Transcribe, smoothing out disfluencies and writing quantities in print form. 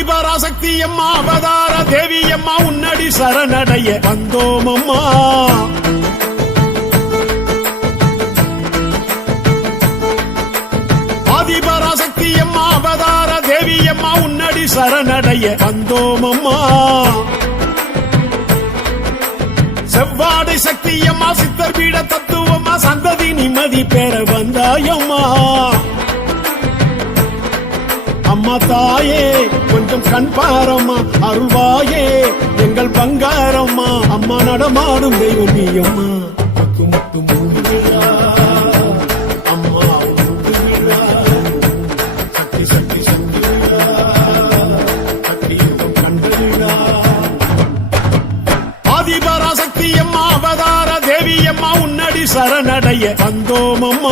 ஆதிபராசக்தி அம்மா அவதார தேவி அம்மா உன்னடி சரணடைய வந்தோம் அம்மா. ஆதிபராசக்தி அம்மா அவதார தேவி அம்மா உன்னடி சரணடைய வந்தோம் அம்மா. செவ்வாடை சக்தி அம்மா சித்தர் பீட தத்துவம்மா சந்ததி நிம்மதி பெற வந்தாயம்மா. அம்மா தாயே கொஞ்சம் கண் பாரம்மா அருள்வாயே எங்கள் பங்காரம்மா. அம்மா நடமாடும் தெய்வம் நீ அம்மா. முத்து முத்து அம்மா சக்தி சக்தி சக்தி சக்தி கண்டா. ஆதிபராசக்தி அம்மா அவதார தேவி அம்மா உன்னடி சரணடைய வந்தோம் அம்மா.